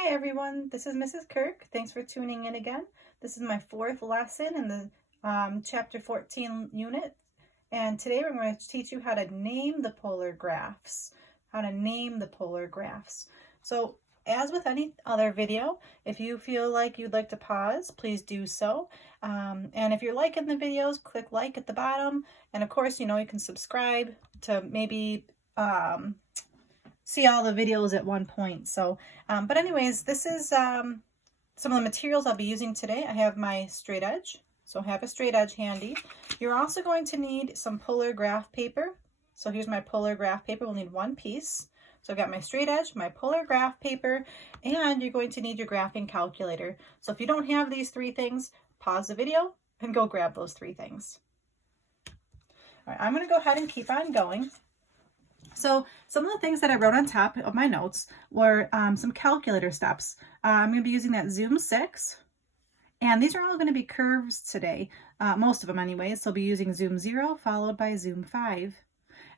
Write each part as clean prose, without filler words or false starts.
Hi everyone, this is Mrs. Kirk. Thanks for tuning in again. This is my fourth lesson in the chapter 14 unit. And today we're going to teach you how to name the polar graphs. So as with any other video, if you feel like you'd like to pause, please do so. And if you're liking the videos, click like at the bottom. And of course, you can subscribe to maybe see all the videos at one point. So, but anyways, this is some of the materials I'll be using today. I have my straight edge, so have a straight edge handy. You're also going to need some polar graph paper. So here's my polar graph paper. We'll need one piece. So I've got my straight edge, my polar graph paper, and you're going to need your graphing calculator. So if you don't have these three things, pause the video and go grab those three things. All right, I'm going to go ahead and keep on going. So some of the things that I wrote on top of my notes were some calculator steps. I'm going to be using that Zoom 6, and these are all going to be curves today, most of them anyways. So I'll be using Zoom 0 followed by Zoom 5.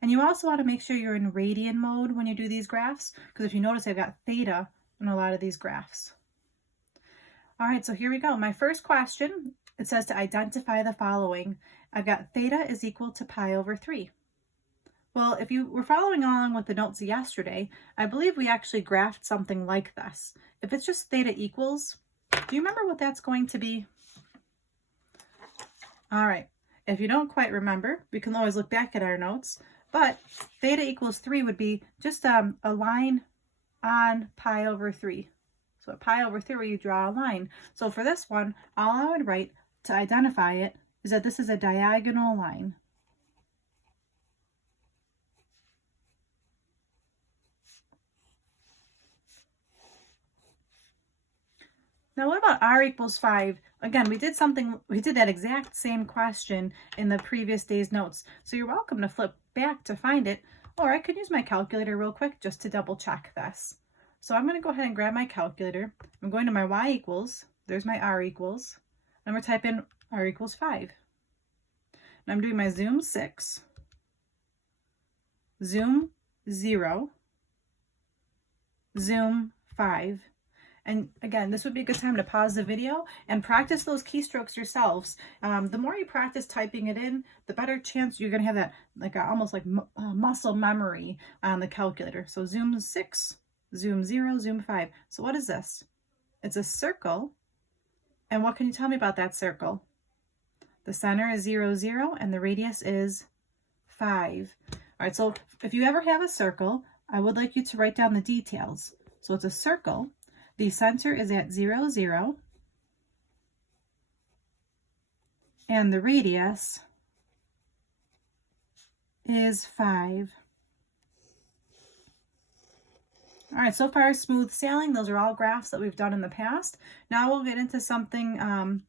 And you also want to make sure you're in radian mode when you do these graphs, because if you notice, I've got theta in a lot of these graphs. All right, so here we go. My first question, it says to identify the following. I've got theta is equal to pi over 3. Well, if you were following along with the notes yesterday, I believe we actually graphed something like this. If it's just theta equals, do you remember what that's going to be? All right, if you don't quite remember, we can always look back at our notes, but theta equals 3 would be just a line on pi over 3. So at pi over 3, you draw a line. So for this one, all I would write to identify it is that this is a diagonal line. Now what about r equals 5? Again, we did that exact same question in the previous day's notes. So you're welcome to flip back to find it, or I could use my calculator real quick just to double check this. So I'm going to go ahead and grab my calculator. I'm going to my y equals, there's my r equals, and I'm going to type in r equals 5. And I'm doing my Zoom 6, Zoom 0, Zoom 5. And again, this would be a good time to pause the video and practice those keystrokes yourselves. The more you practice typing it in, the better chance you're going to have that almost like muscle memory on the calculator. So Zoom 6, Zoom 0, Zoom 5. So what is this? It's a circle. And what can you tell me about that circle? The center is 0, 0, and the radius is 5. All right, so if you ever have a circle, I would like you to write down the details. So it's a circle. The center is at 0, 0, and the radius is 5. All right, so far smooth sailing. Those are all graphs that we've done in the past. Now we'll get into something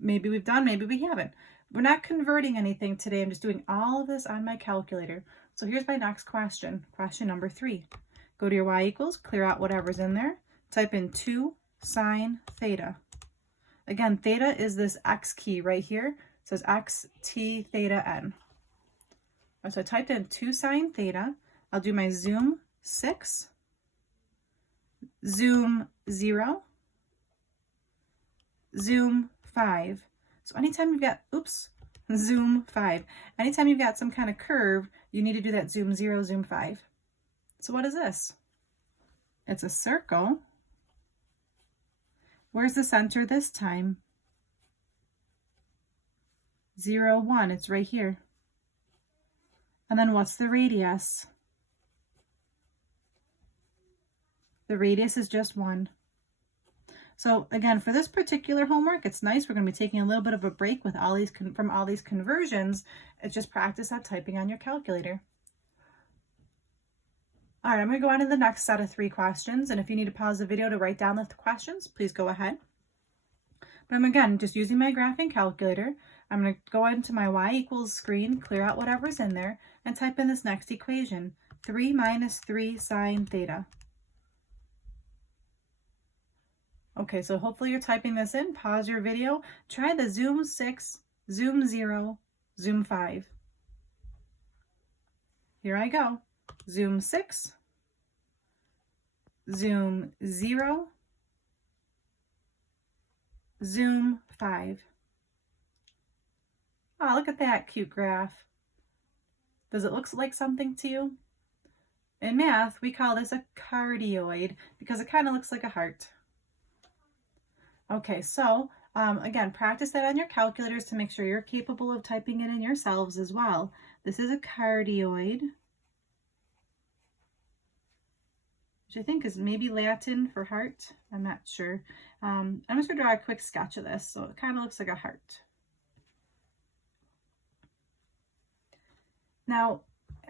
maybe we've done, maybe we haven't. We're not converting anything today. I'm just doing all of this on my calculator. So here's my next question, question number 3. Go to your y equals, clear out whatever's in there. Type in 2 sine theta. Again, theta is this x key right here. It says x t theta n. So I typed in 2 sine theta. I'll do my Zoom 6, Zoom 0, Zoom 5. So anytime you've got, Zoom 5. Anytime you've got some kind of curve, you need to do that Zoom 0, Zoom 5. So what is this? It's a circle. Where's the center this time? 0, 1, it's right here. And then what's the radius? The radius is just 1. So again, for this particular homework, it's nice. We're going to be taking a little bit of a break with all these from all these conversions. It's just practice on typing on your calculator. All right, I'm going to go on to the next set of 3 questions, and if you need to pause the video to write down the questions, please go ahead. But I'm, again, just using my graphing calculator. I'm going to go into my y equals screen, clear out whatever's in there, and type in this next equation, 3 minus 3 sine theta. Okay, so hopefully you're typing this in. Pause your video. Try the Zoom 6, Zoom 0, Zoom 5. Here I go. Zoom 6, Zoom 0, zoom 5. Oh, look at that cute graph. Does it look like something to you? In math, we call this a cardioid because it kind of looks like a heart. Okay, so again, practice that on your calculators to make sure you're capable of typing it in yourselves as well. This is a cardioid, which I think is maybe Latin for heart. I'm not sure. I'm just going to draw a quick sketch of this, so it kind of looks like a heart. Now,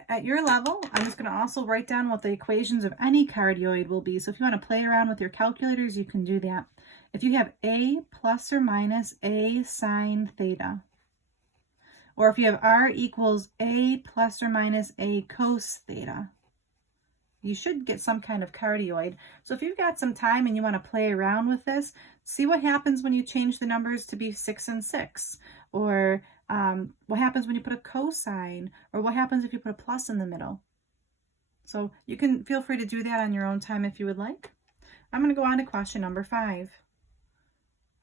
at your level, I'm just going to also write down what the equations of any cardioid will be. So if you want to play around with your calculators, you can do that. If you have a plus or minus a sine theta, or if you have r equals a plus or minus a cos theta, you should get some kind of cardioid. So if you've got some time and you want to play around with this, see what happens when you change the numbers to be 6 and 6, or what happens when you put a cosine, or what happens if you put a plus in the middle. So you can feel free to do that on your own time if you would like. I'm going to go on to question number 5.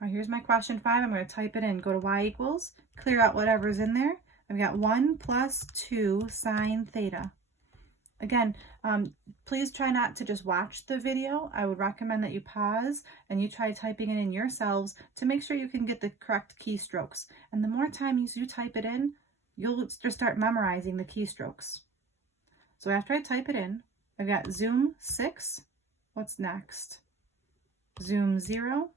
All right, here's my question 5. I'm going to type it in. Go to y equals, clear out whatever's in there. I've got 1 plus 2 sine theta. Again, please try not to just watch the video. I would recommend that you pause and you try typing it in yourselves to make sure you can get the correct keystrokes. And the more time you type it in, you'll just start memorizing the keystrokes. So after I type it in, I've got zoom 6. What's next? Zoom 0.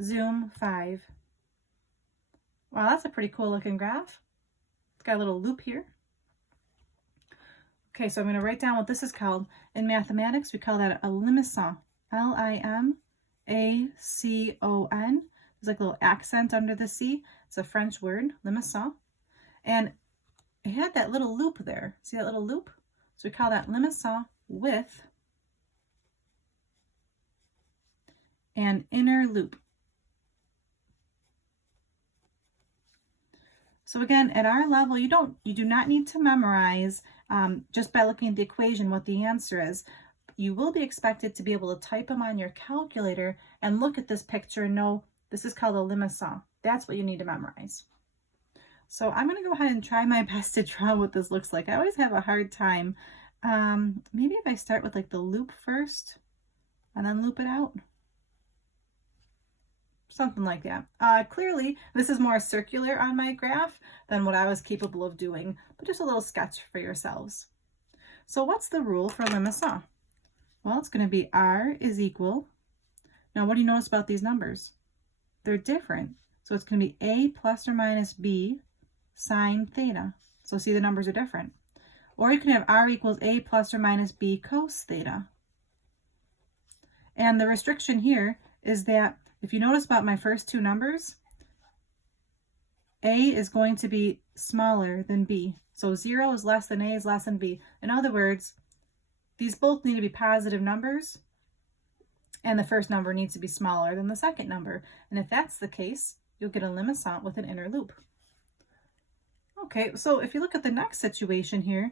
Zoom 5. Wow, that's a pretty cool looking graph. It's got a little loop here. Okay, so I'm going to write down what this is called. In mathematics, we call that a limacon. L-I-M-A-C-O-N. There's like a little accent under the C. It's a French word, limacon. And it had that little loop there. See that little loop? So we call that limacon with an inner loop. So again, at our level, you do not need to memorize just by looking at the equation what the answer is. You will be expected to be able to type them on your calculator and look at this picture and know this is called a limacon. That's what you need to memorize. So I'm going to go ahead and try my best to draw what this looks like. I always have a hard time. Maybe if I start with like the loop first and then loop it out. Something like that. Clearly, this is more circular on my graph than what I was capable of doing, but just a little sketch for yourselves. So what's the rule for limacon? Well, it's going to be r is equal. Now, what do you notice about these numbers? They're different. So it's going to be a plus or minus b sine theta. So see, the numbers are different. Or you can have r equals a plus or minus b cos theta. And the restriction here is that if you notice about my first two numbers, a is going to be smaller than b. So 0 is less than a is less than b. In other words, these both need to be positive numbers, and the first number needs to be smaller than the second number. And if that's the case, you'll get a limacon with an inner loop. Okay, so if you look at the next situation here,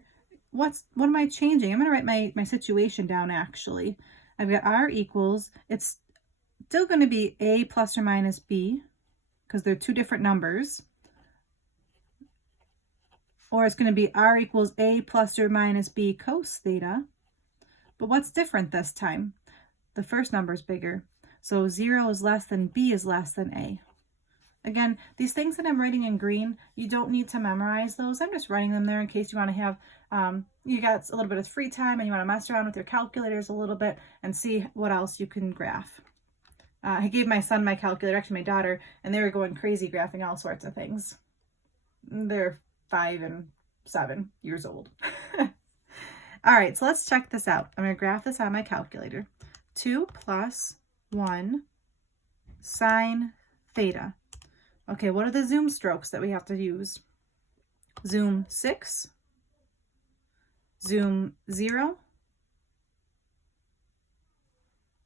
what am I changing? I'm going to write my situation down actually. I've got r equals, it's still going to be a plus or minus b, because they're two different numbers. Or it's going to be r equals a plus or minus b cos theta. But what's different this time? The first number is bigger. So 0 is less than b is less than a. Again, these things that I'm writing in green, you don't need to memorize those. I'm just writing them there in case you want to have, you got a little bit of free time and you want to mess around with your calculators a little bit and see what else you can graph. I gave my son my calculator, actually my daughter, and they were going crazy graphing all sorts of things. They're 5 and 7 years old. All right, so let's check this out. I'm going to graph this on my calculator. 2 plus 1 sine theta. Okay, what are the zoom strokes that we have to use? Zoom 6, zoom 0,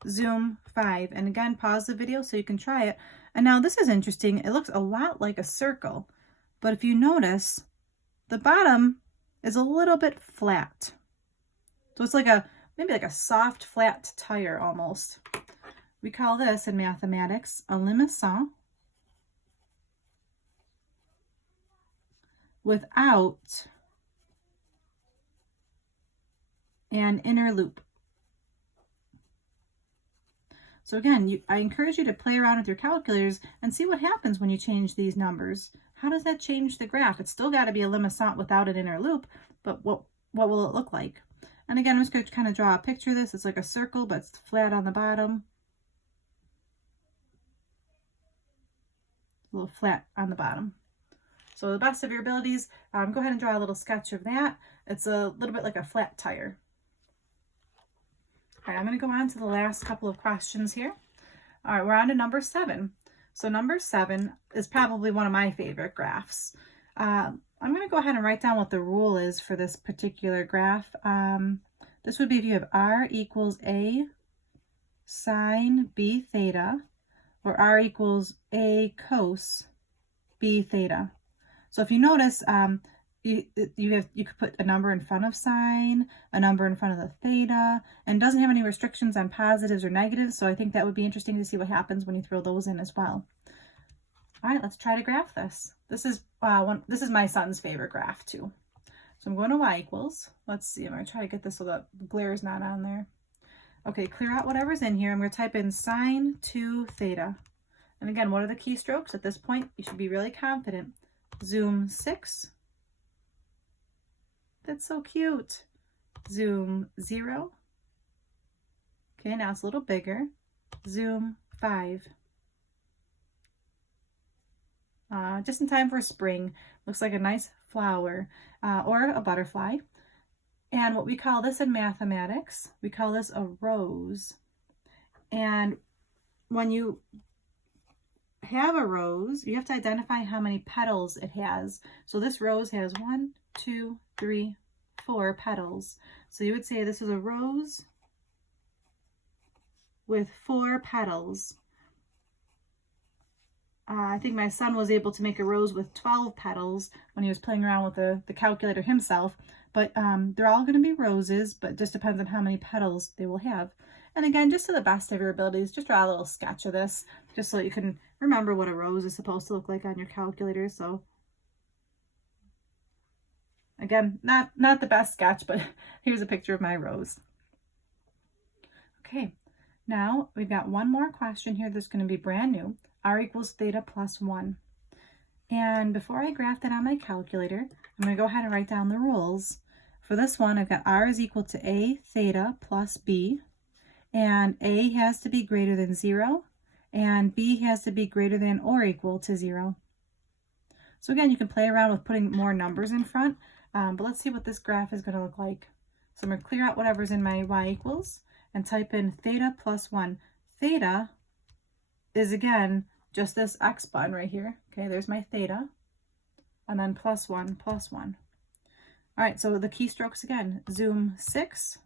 zoom 5. And again, pause the video so you can try it. And now this is interesting. It looks a lot like a circle, but if you notice, the bottom is a little bit flat. So it's like maybe like a soft flat tire almost. We call this in mathematics a limousin without an inner loop. So again, I encourage you to play around with your calculators and see what happens when you change these numbers. How does that change the graph? It's still got to be a limousin without an inner loop, but what will it look like? And again, I'm just going to kind of draw a picture of this. It's like a circle, but it's flat on the bottom. A little flat on the bottom. So the best of your abilities, go ahead and draw a little sketch of that. It's a little bit like a flat tire. All right, I'm going to go on to the last couple of questions here. All right, we're on to number 7. So number 7 is probably one of my favorite graphs. I'm going to go ahead and write down what the rule is for this particular graph. This would be if you have r equals a sine b theta, or r equals a cos b theta. So if you notice, you could put a number in front of sine, a number in front of the theta, and it doesn't have any restrictions on positives or negatives, so I think that would be interesting to see what happens when you throw those in as well. All right, let's try to graph this. This is my son's favorite graph too. So I'm going to y equals, let's see, I'm going to try to get this so that the glare is not on there. Okay, clear out whatever's in here. I'm going to type in sine 2 theta. And again, what are the keystrokes? At this point, you should be really confident. Zoom 6. That's so cute. Zoom 0. Okay, now it's a little bigger. Zoom 5. Just in time for spring. Looks like a nice flower or a butterfly. And what we call this in mathematics, we call this a rose. And when you have a rose, you have to identify how many petals it has. So this rose has 1, 2, 3, 4 petals. So you would say this is a rose with 4 petals. I think my son was able to make a rose with 12 petals when he was playing around with the calculator himself. But they're all going to be roses, but it just depends on how many petals they will have. And again, just to the best of your abilities, just draw a little sketch of this, just so you can remember what a rose is supposed to look like on your calculator. So again, not the best sketch, but here's a picture of my rose. Okay, now we've got one more question here that's going to be brand new. R equals theta plus 1. And before I graph that on my calculator, I'm going to go ahead and write down the rules. For this one, I've got r is equal to a theta plus b, and a has to be greater than 0, and b has to be greater than or equal to 0. So again, you can play around with putting more numbers in front, but let's see what this graph is going to look like. So I'm going to clear out whatever's in my y equals and type in theta plus 1. Theta is, again, just this x button right here. Okay, there's my theta. And then plus 1, plus 1. All right, so the keystrokes again. Zoom 6.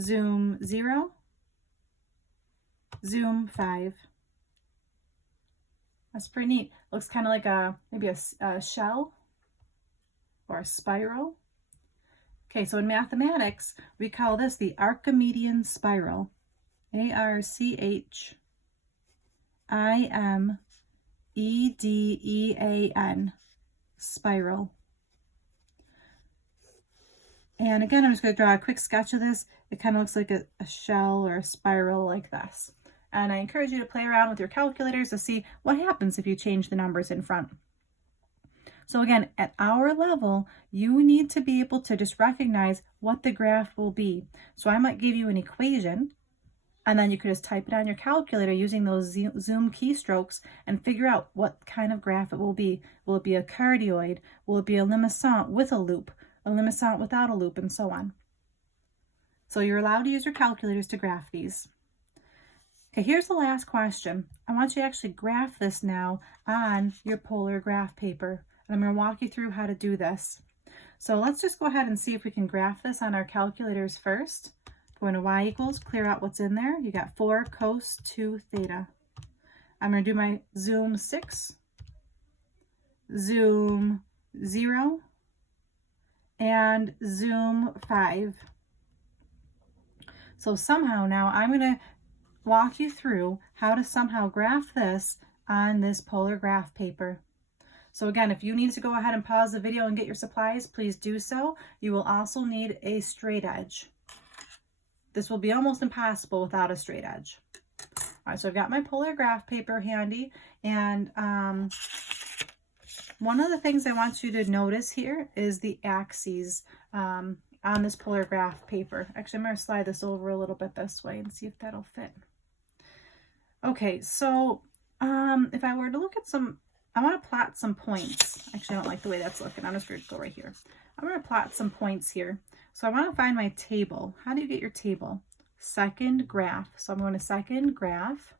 Zoom 0. Zoom 5. That's pretty neat. Looks kind of like maybe a shell or a spiral. Okay, so in mathematics, we call this the Archimedean spiral. Archimedean, spiral. And again, I'm just going to draw a quick sketch of this. It kind of looks like a shell or a spiral like this. And I encourage you to play around with your calculators to see what happens if you change the numbers in front. So again, at our level, you need to be able to just recognize what the graph will be. So I might give you an equation, and then you could just type it on your calculator using those zoom keystrokes and figure out what kind of graph it will be. Will it be a cardioid? Will it be a limousin with a loop? A limousin without a loop, and so on. So you're allowed to use your calculators to graph these. Okay, here's the last question. I want you to actually graph this now on your polar graph paper. And I'm going to walk you through how to do this. So let's just go ahead and see if we can graph this on our calculators first. Going to y equals, clear out what's in there. You got 4 cos 2 theta. I'm going to do my zoom 6, zoom 0, and zoom 5. So somehow now I'm going to walk you through how to somehow graph this on this polar graph paper. So again, if you need to go ahead and pause the video and get your supplies, please do so. You will also need a straight edge. This will be almost impossible without a straight edge. All right, so I've got my polar graph paper handy, and one of the things I want you to notice here is the axes on this polar graph paper. Actually, I'm going to slide this over a little bit this way and see if that'll fit. Okay, so if I were to look at some, I want to plot some points. Actually, I don't like the way that's looking. I'm just going to go right here. I'm going to plot some points here. So I want to find my table. How do you get your table? Second graph. So I'm going to second graph.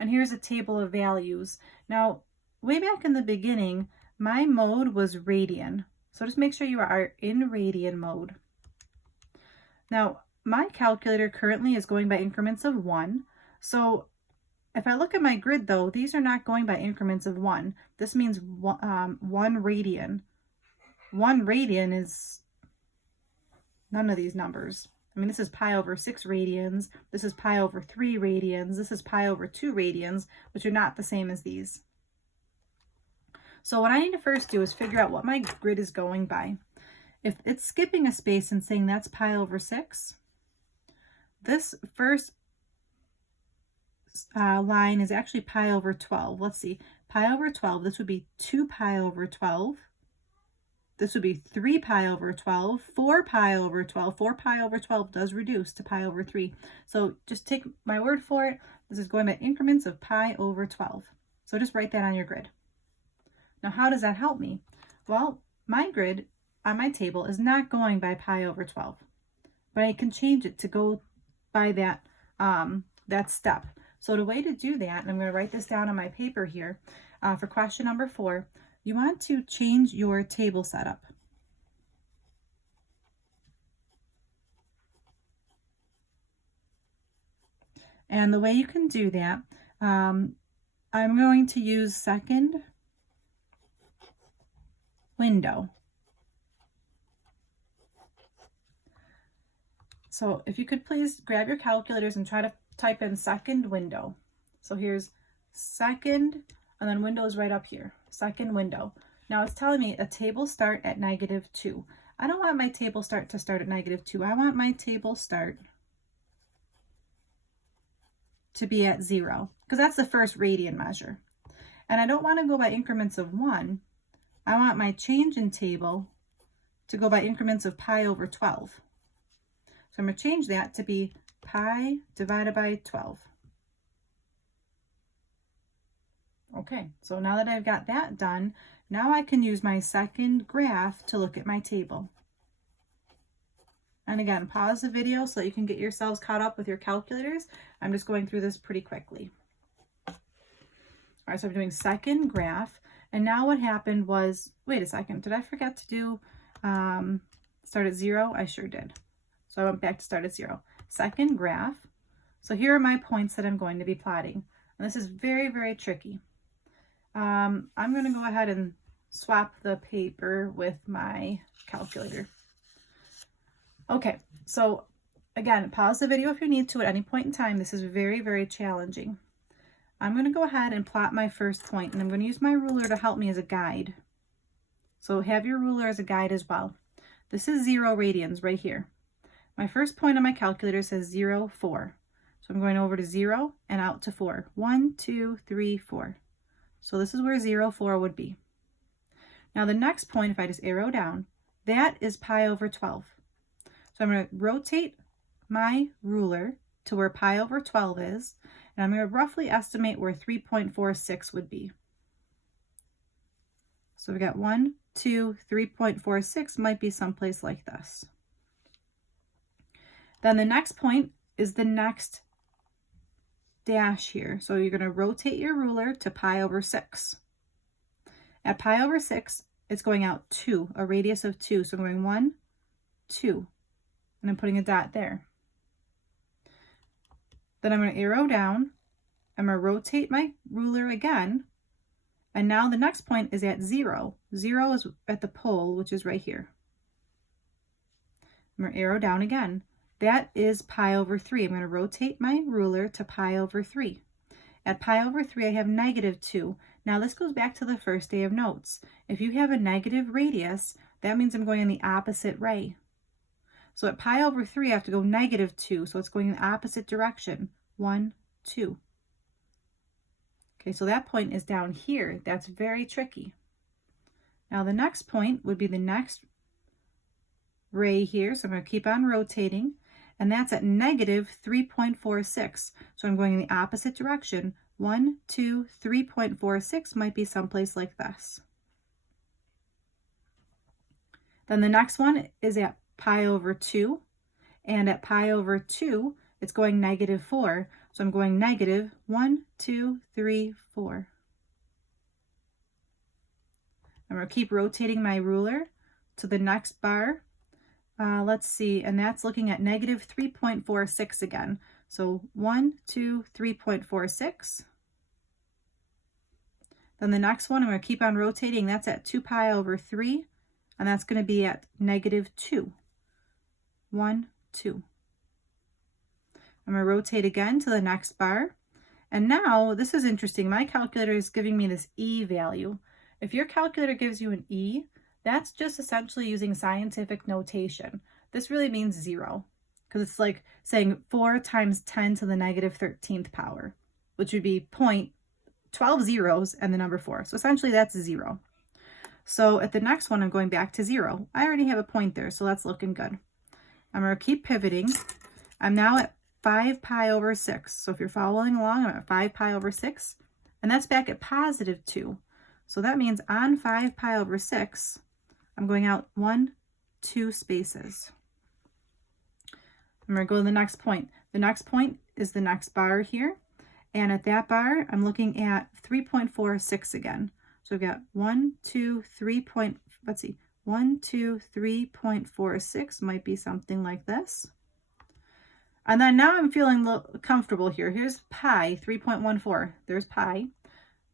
And here's a table of values. Now, way back in the beginning, my mode was radian. So just make sure you are in radian mode. Now, my calculator currently is going by increments of 1. So if I look at my grid, though, these are not going by increments of 1. This means 1 radian. 1 radian is none of these numbers. I mean, this is pi over 6 radians. This is pi over 3 radians. This is pi over 2 radians, which are not the same as these. So what I need to first do is figure out what my grid is going by. If it's skipping a space and saying that's pi over 6, this first line is actually pi over 12. Let's see, pi over 12, this would be 2 pi over 12. This would be 3 pi over 12, 4 pi over 12. 4 pi over 12 does reduce to pi over 3. So just take my word for it. This is going by increments of pi over 12. So just write that on your grid. Now, how does that help me? Well, my grid on my table is not going by pi over 12, but I can change it to go by that, that step. So the way to do that, and I'm going to write this down on my paper here, for question number 4, you want to change your table setup. And the way you can do that, I'm going to use second window. So if you could please grab your calculators and try to type in second window. So here's second, and then window is right up here. Second window. Now it's telling me a table start at -2. I don't want my table start to start at -2. I want my table start to be at 0, because that's the first radian measure. And I don't want to go by increments of 1. I want my change in table to go by increments of pi over 12. So I'm going to change that to be pi divided by 12. Okay, so now that I've got that done, now I can use my second graph to look at my table. And again, pause the video so that you can get yourselves caught up with your calculators. I'm just going through this pretty quickly. All right, so I'm doing second graph. And now what happened was, wait a second, did I forget to do start at 0? I sure did. So I went back to start at 0. Second graph. So here are my points that I'm going to be plotting. And this is very, very tricky. I'm going to go ahead and swap the paper with my calculator. Okay, so again, pause the video if you need to at any point in time. This is very, very challenging. I'm going to go ahead and plot my first point, and I'm going to use my ruler to help me as a guide. So have your ruler as a guide as well. This is 0 radians right here. My first point on my calculator says 0, 4. So I'm going over to 0 and out to 4. 1, 2, 3, 4. So this is where 0, 4 would be. Now the next point, if I just arrow down, that is pi over 12. So I'm going to rotate my ruler to where pi over 12 is, and I'm going to roughly estimate where 3.46 would be. So we got 1, 2, 3.46 might be someplace like this. Then the next point is the next dash here. So you're going to rotate your ruler to pi over 6. At pi over 6, it's going out 2, a radius of 2. So I'm going 1, 2, and I'm putting a dot there. Then I'm going to arrow down. I'm going to rotate my ruler again. And now the next point is at 0. 0 is at the pole, which is right here. I'm going to arrow down again. that is pi over 3. I'm going to rotate my ruler to pi over 3. At pi over 3, I have -2. Now this goes back to the first day of notes. If you have a negative radius, that means I'm going in the opposite ray. So at pi over 3, I have to go -2, so it's going in the opposite direction. 1, 2. Okay, so that point is down here. That's very tricky. Now the next point would be the next ray here, so I'm going to keep on rotating, and that's at -3.46. So I'm going in the opposite direction. 1, 2, 3.46 might be someplace like this. Then the next one is at pi over 2, and at pi over 2, it's going -4. So I'm going -1, 2, 3, 4. I'm going to keep rotating my ruler to the next bar. Let's see, and that's looking at -3.46 again. So 1, 2, 3.46. Then the next one, I'm going to keep on rotating. That's at 2 pi over 3, and that's going to be at -2. 1, 2. I'm going to rotate again to the next bar. And now, this is interesting. My calculator is giving me this E value. If your calculator gives you an E, that's just essentially using scientific notation. This really means 0, because it's like saying 4 times 10 to the -13th power, which would be 12 zeros and the number 4. So essentially that's 0. So at the next one, I'm going back to 0. I already have a point there, so that's looking good. I'm going to keep pivoting. I'm now at 5 pi over 6. So if you're following along, I'm at 5 pi over 6, and that's back at +2. So that means on 5 pi over 6, I'm going out 1, 2 spaces. I'm going to go to the next point. The next point is the next bar here. And at that bar, I'm looking at 3.46 again. So I've got 1, 2, 3.46 might be something like this. And then now I'm feeling comfortable here. Here's pi, 3.14. There's pi.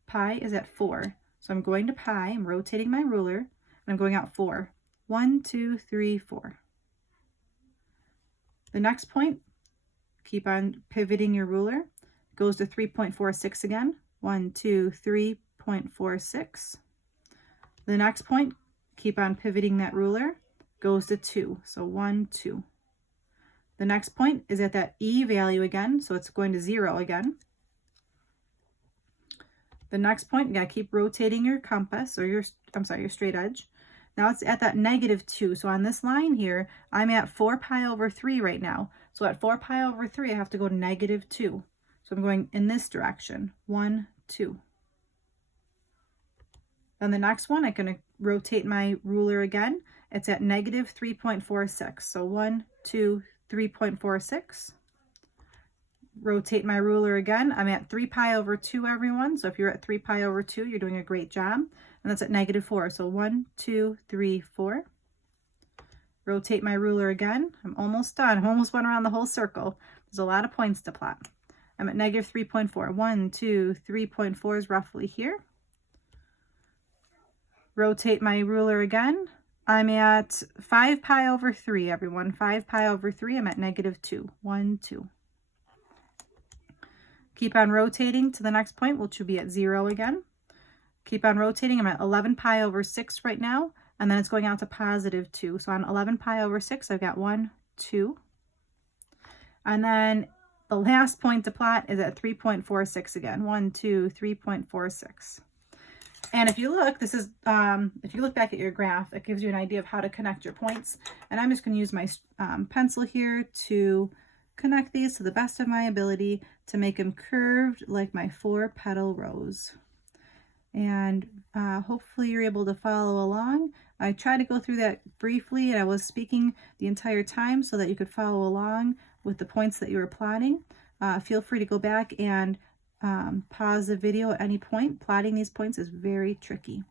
Pi is at 4. So I'm going to pi, I'm rotating my ruler, and I'm going out 4. 1, 2, 3, 4. The next point, keep on pivoting your ruler, goes to 3.46 again. 1, 2, 3.46. The next point, keep on pivoting that ruler, goes to 2. So 1, 2. The next point is at that E value again, so it's going to 0 again. The next point, you gotta keep rotating your compass, or your straight edge. Now it's at that -2. So on this line here, I'm at 4 pi over 3 right now. So at 4 pi over 3, I have to go to -2. So I'm going in this direction, 1, 2. Then the next one, I'm gonna rotate my ruler again. It's at -3.46. So 1, 2, 3.46. Rotate my ruler again. I'm at 3 pi over 2, everyone. So if you're at 3 pi over 2, you're doing a great job. And that's at -4. So 1, 2, 3, 4. Rotate my ruler again. I'm almost done. I'm almost went around the whole circle. There's a lot of points to plot. I'm at -3.4. 1, 2, 3.4 is roughly here. Rotate my ruler again. I'm at 5 pi over 3, everyone. 5 pi over 3, I'm at -2. 1, 2. Keep on rotating to the next point, which will be at 0 again. Keep on rotating. I'm at 11 pi over 6 right now, and then it's going out to +2. So on 11 pi over 6, I've got 1, 2. And then the last point to plot is at 3.46 again. 1, 2, 3.46. And if you look, this is, if you look back at your graph, it gives you an idea of how to connect your points. And I'm just going to use my pencil here to connect these to the best of my ability to make them curved like my 4-petal rose. And hopefully you're able to follow along. I tried to go through that briefly, and I was speaking the entire time so that you could follow along with the points that you were plotting. Feel free to go back and pause the video at any point. Plotting these points is very tricky.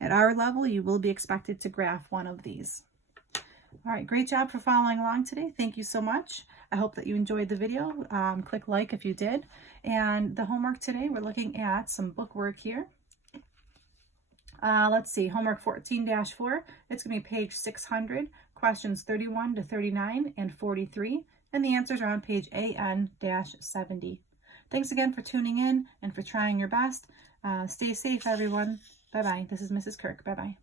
At our level, you will be expected to graph one of these. All right, great job for following along today. Thank you so much. I hope that you enjoyed the video. Click like if you did. And the homework today, we're looking at some book work here. Let's see, homework 14-4. It's going to be page 600, questions 31 to 39 and 43. and the answers are on page AN-70. Thanks again for tuning in and for trying your best. Stay safe, everyone. Bye-bye. This is Mrs. Kirk. Bye-bye.